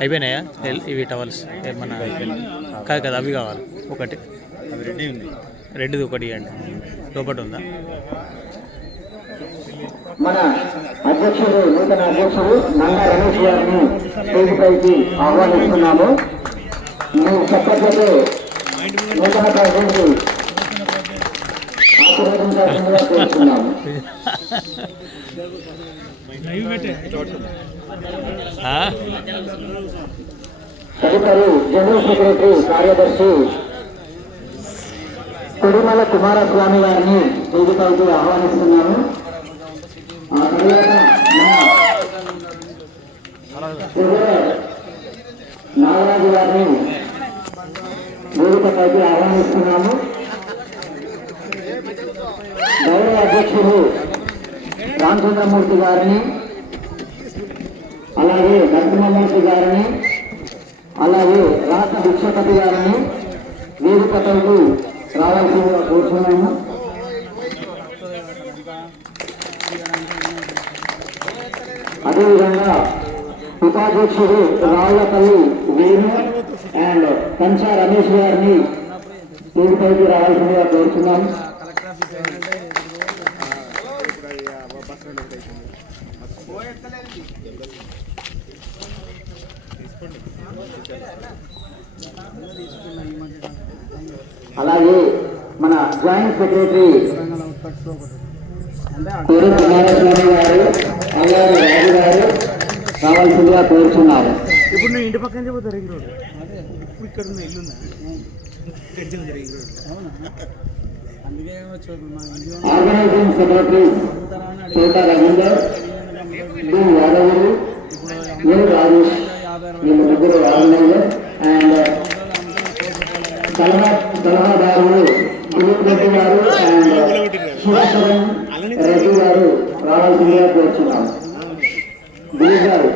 అయిపోయినాయా ఇవి టవల్స్ ఏమన్నా? కాదు కదా, అవి కావాలి ఒకటి. అవి రెడీ ఉంది, రెడ్డిది ఒకటి ఇవ్వండి. లోపల ఉందా? మన అధ్యక్షుడు, నూతన అధ్యక్షుడు నందా రమేష్ గారిని వేదికపైకి ఆహ్వానిస్తున్నాము. మీ చప్పట్లతో నూతన ప్రెసిడెంట్ ఆశీర్వదించాల్సిందిగా కోరుతున్నాము. తదుపరి జనరల్ సెక్రటరీ కార్యదర్శి కొడిమల కుమారస్వామి గారిని వేదికపైకి ఆహ్వానిస్తున్నాము. ఆ తర్వాత నాగరాజు గారిని వేదికపైకి ఆహ్వానిస్తున్నాము. గౌరవ అధ్యక్షుడు రామచంద్రమూర్తి గారిని, అలాగే నరసింహమూర్తి గారిని, అలాగే రాష్ట్ర భిక్షపతి గారిని వేదికపైకి రావాల్సిందిగా కూర్చున్నాము. అదేవిధంగా ఉపాధ్యక్షుడు రాళ్లపల్లి వేణు అండ్ కంచా రమేష్ గారిని వేదికపైకి రావాల్సిందిగా కోరుతున్నాము. అలాగే మన జాయింట్ సెక్రటరీ పేరు కుమారస్వామి గారు, అల్లారు రాజు గారు రావాల్సిందిగా కోరుచున్నారు. ఇప్పుడు నేను ఇంటి పక్కన చెబుతారు రింగ్ రోడ్, ఇప్పుడు ఇక్కడ ఉన్న ఇల్లు ఆర్గనైజింగ్ సెక్రటరీ తోట రవీందర్, డి యాదవులు, ఏ రాజేష్, వీళ్ళు ముగ్గురు ఆర్గనైజర్. అండ్ సలహాదారులు దిలీప్ రెడ్డి గారు అండ్ శివశరణ్ రెడ్డి గారు రావాల్సిందిగా కోరుచున్నాం. దిలీప్ గారు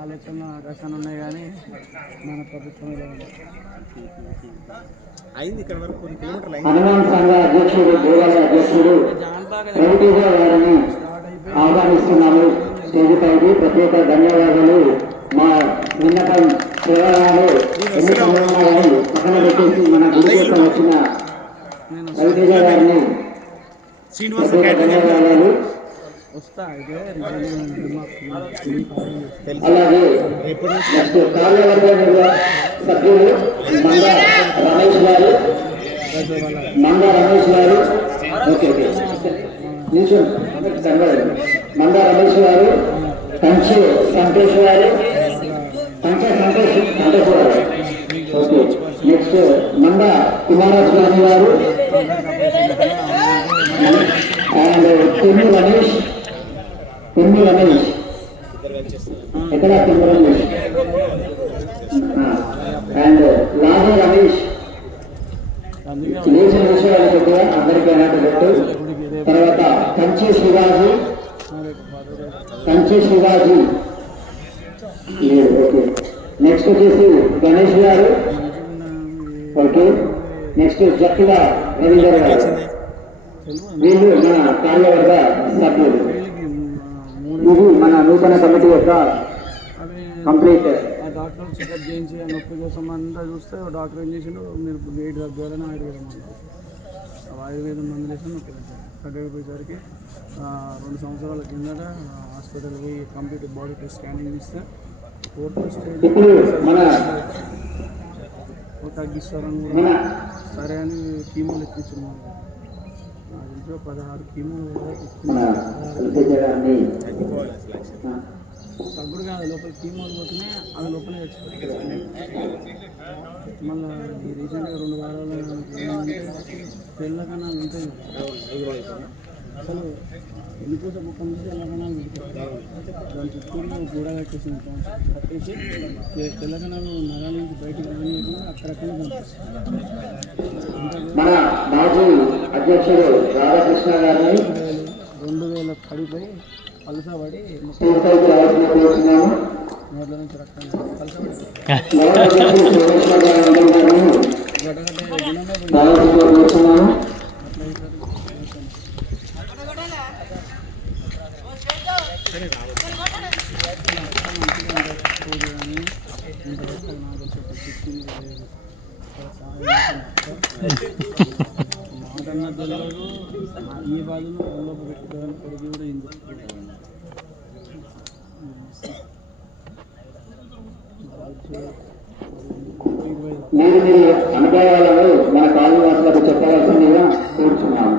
ఆలోచనలు ఉన్నాయి కానీ మన ప్రభుత్వం అయింది. ఇక్కడ వరకు కొన్ని కిలోమీటర్లు హనుమాన్ సంఘ అధ్యక్షుడు, దేవాలయ అధ్యక్షుడు రవితేజ గారిని ఆహ్వానిస్తున్నాము స్టేజ్పైకి. ప్రత్యేక ధన్యవాదాలు. మా విన్నపం సేవలు ఎన్ని సమయాలు పక్కన పెట్టేసి మన గుడి కోసం వచ్చిన రవితేజ గారిని ప్రత్యేక ధన్యవాదాలు. అలాగే నెక్స్ట్ కార్యవర్గ సభ్యులు మందా రమేష్ గారు, మందా రమేష్ గారు మందా రమేష్ గారు, కంచె సంతోష్ గారు, కంచె సంతోష్ గారు. ఓకే, నెక్స్ట్ మందా కుమారస్వామి గారు అండ్ తుమ్మి రమేష్ ఎక్కడ తుమ్మి రమేష్ అండ్ లాభ రమేష్ లేచిన విషయాలు కొద్దిగా అందరికీ అన్నట్టు. తర్వాత కంచె శివాజీ లేదు. ఓకే, నెక్స్ట్ వచ్చేసి గణేష్ గారు. ఓకే, నెక్స్ట్ జక్కుల రవీందర్ గారు. వీళ్ళు మన కార్యవర్గ సభ్యులు. ఇది మన నూతన కమిటీ యొక్క కంప్లీట్. డాక్టర్ చెకప్ చేయించి నొప్పి కోసం అంతా చూస్తే డాక్టర్ ఏం చేసిండు, మీరు వెయిట్ తగ్గాలని ఆయుర్వేదం అన్నారు. ఆయుర్వేదం మందులు వేసి నొప్పి తగ్గకపోయేసరికి 2 సంవత్సరాల కిందట హాస్పిటల్ పోయి కంప్లీట్ బాడీ టెస్ట్ స్కానింగ్ ఇస్తే 4th స్టేజ్ తగ్గిస్తారని కూడా సరే అని కీమోలు ఎక్కించున్నాం. 16 కీమోలు తగ్గుడు కాదు, లోపల కీమోలు పోతున్నాయి, అది లోపలే చచ్చిపోతుంది. మళ్ళీ ఈ రీసెంట్గా 2 వారాలు తెల్ల కణాలు ఉంటాయి అసలు ఎన్నికోసం ముఖం నుంచి తెల్ల కణాలు ఉంటాయి. దాని చుట్టూరు గూడ కట్టేసింది, కట్టేసి తెల్ల కణాలు నరాల నుంచి బయటకు రానియకుండా అక్కడక్కడ కనిపిస్తుంది. 2000 పడిపోయి పలసబడి పూర్తయికి రావాల్సిన కోరుతున్నాము. నోట్ల నుంచి రక్తం పలసబడి గడగడ దినమే రావాల్సిన కోరుతున్నాము. మాటన్న తెలియదు ఈ బాధను ఒళ్ళోపు పెట్టుకోవడానికి కొడుకు కూడా ఇందు మీరు మీ అనుభవాలను మన కాలనీ వాసులకు చెప్పవలసిందిగా కోరుచున్నాము.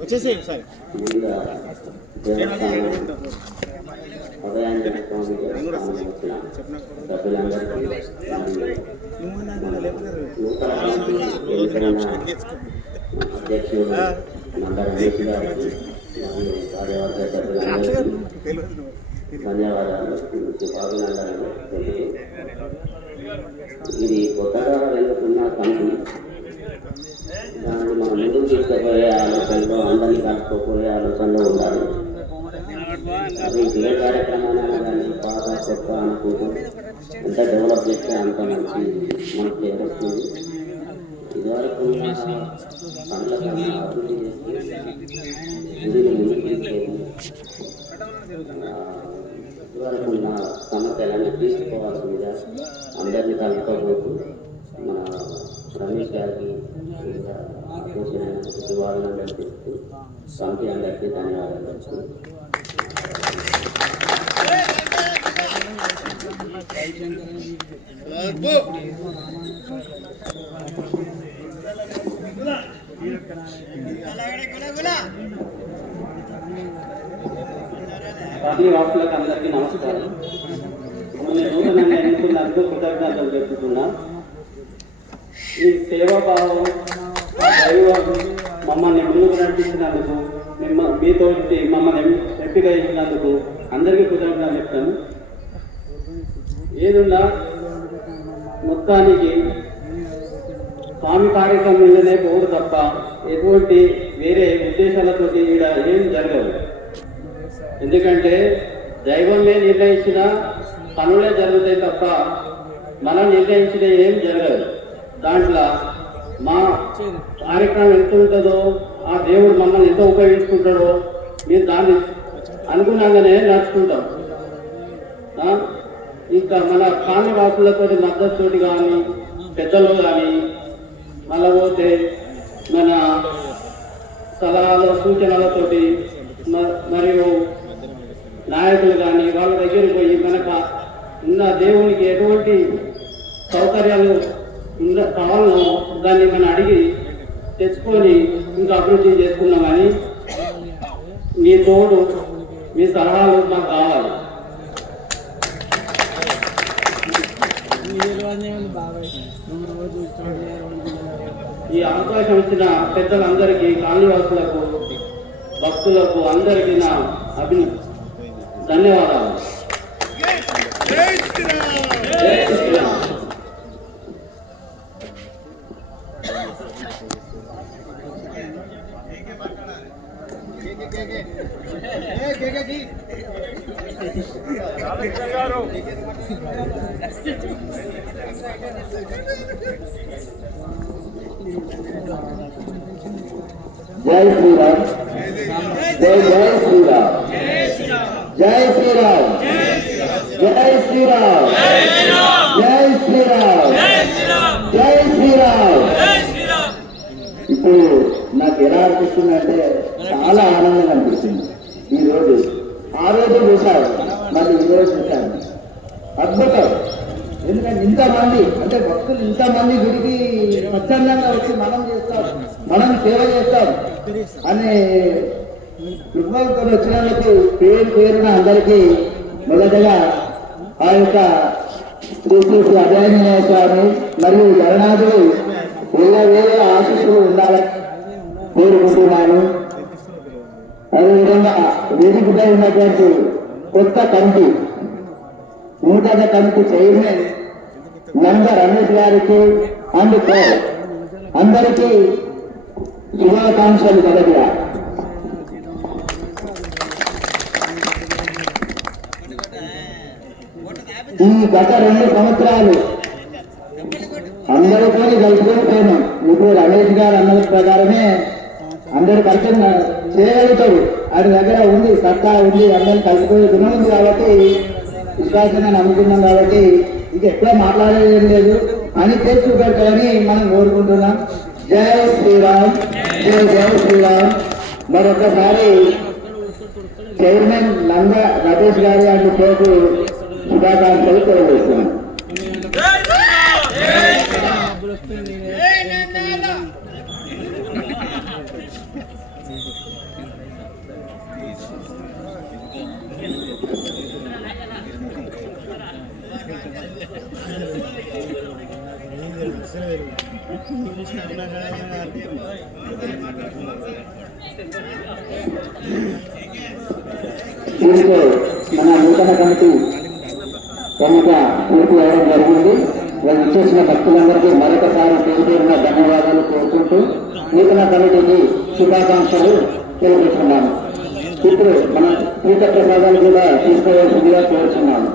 వచ్చేసి సార్ అధ్యక్షుడు ధన్యవాదాలు. ఇది కొత్తగా వెళ్తున్న కంపెనీ, దాన్ని మనం ముందుకు తీసుకుపోయే ఆలోచనలో అందరినీ కలుపుకోపోయే ఆలోచనలో ఉండాలి. అది ఏ కార్యక్రమాన్ని కానీ పాత కొత్త అనుకుంటూ ఎంత డెవలప్ చేస్తే అంత మంచి మనకు చేరుస్తుంది. ఇదివరకు పనుల కన్నా అభివృద్ధి చేసి గుడిని ముందుకు తీసుకెళ్ళి ఇదివరకు ఉన్న సమస్యలన్నీ తీసుకోవాల్సిందిగా అందరినీ కలుపుకోబోతూ మన రమేష్ గారికి వాళ్ళందరికీ తెలుస్తూ సమితి అందరికీ ధన్యవాదాలు తెలుస్తూ కాలనీ వాసులకు అందరికీ నమస్కారం. నేను నన్ను ఎన్నుకున్నందుకు కృతజ్ఞతలు చెప్పుతున్నా. ఈ సేవాభావం దైవం మమ్మల్ని ముందుకు నడిపించినందుకు, మీతో మమ్మల్ని ఎంపిక చేసినందుకు అందరికీ కృతజ్ఞతలు చెప్తాను. ఏదున్నా మొత్తానికి స్వామి కార్యక్రమం మీదనే పోరు తప్ప ఎటువంటి వేరే ఉద్దేశాలతో ఇక్కడ ఏం జరగదు. ఎందుకంటే దైవమే నిర్ణయించిన పనులే జరుగుతాయి తప్ప మనం నిర్ణయించిన ఏం జరగదు. దాంట్లో మా కార్యక్రమం ఎంత ఉంటుందో, ఆ దేవుడు మమ్మల్ని ఎంత ఉపయోగించుకుంటాడో మీరు దాన్ని అనుగుణంగానే నడుచుకుంటాం. ఇంకా మన కాని వాసులతో మద్దతుతోటి కానీ పెద్దలు కానీ మళ్ళీ పోతే మన సలహాల సూచనలతోటి మరియు నాయకులు కానీ వాళ్ళ దగ్గరికి పోయి మనకు ఉన్న దేవునికి ఎటువంటి సౌకర్యాలు కావాలనో దాన్ని మనం అడిగి తెచ్చుకొని ఇంకా అభివృద్ధి చేసుకున్నామని మీ తోడు మీ సలహాలు మాకు కావాలి. ఈ అవకాశం ఇచ్చిన పెద్దలందరికీ, కాలనీవాసులకు, భక్తులకు అందరికీ నా ధన్యవాదాలు. జై శ్రీరామ్. జై శ్రీరామ్. జై జై శ్రీరామ్. జై శ్రీరామ్. జై శ్రీరామ్. జై శ్రీరామ్. జై శ్రీరామ్. ఇప్పుడు నాకు ఎలా అనిపిస్తుందంటే చాలా ఆనందంగా అనిపిస్తుంది. ఈ రోజు ఆ రోజు చూశాను, మరి ఈ రోజు చూశాను, అద్భుతం. ఎందుకంటే ఇంతమంది అంటే భక్తులు ఇంతమంది గుడికి స్వచ్ఛందంగా వచ్చి మనం చేస్తాం, మనం సేవ చేస్తాం అనే దృక్పథంతో వచ్చినందుకు పేరున అందరికీ మొదటగా ఆ యొక్క శ్రీ శ్రీ అజయనారాయణ స్వామి మరియు జగన్నాథుడు వేల ఆశీస్సులు ఉండాలని కోరుకుంటున్నాను. అదేవిధంగా వేదికపై ఉన్నటువంటి కొత్త కమిటీ, నూతన కమిటీ చైర్మన్ నంద రమేష్ గారికి అందుకో అందరికీ శుభాకాంక్షలు మొదటిగా. ఈ గత 2 సంవత్సరాలు అందరితో కలుసుకొని పోయినాం. ఇప్పుడు రమేష్ గారు అన్న ప్రకారమే అందరు కలిసి చేయగలుగుతాడు. ఆయన దగ్గర ఉంది, సత్తా ఉంది, అందరిని కలిసిపోయే గుణం ఉంది కాబట్టి విశ్వాసంగా నమ్ముకున్నాం కాబట్టి ఇక ఎక్కువ మాట్లాడేది లేదు అని చేసి చూపెట్టాలని మనం కోరుకుంటున్నాం. జై శ్రీరామ్, జై జై శ్రీరామ్. మరొకసారి చైర్మన్ నంద రమేష్ గారి అంటూ పేరు శుభాకాంక్షలు తెలియజేస్తున్నాం. దీంతో మన నూతన కమిటీ ఎన్నిక పూర్తి అవ్వడం జరిగింది. వాళ్ళు ఇచ్చేసిన భక్తులందరికీ మరొకసారి పేరున ధన్యవాదాలు కోరుకుంటూ నూతన కమిటీకి శుభాకాంక్షలు తెలియజేస్తున్నాము. ఇప్పుడు మన తీర్థ ప్రసాదాలు కూడా తీసుకోవాల్సిందిగా కోరుతున్నాము.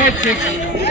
మాట్లాడాలి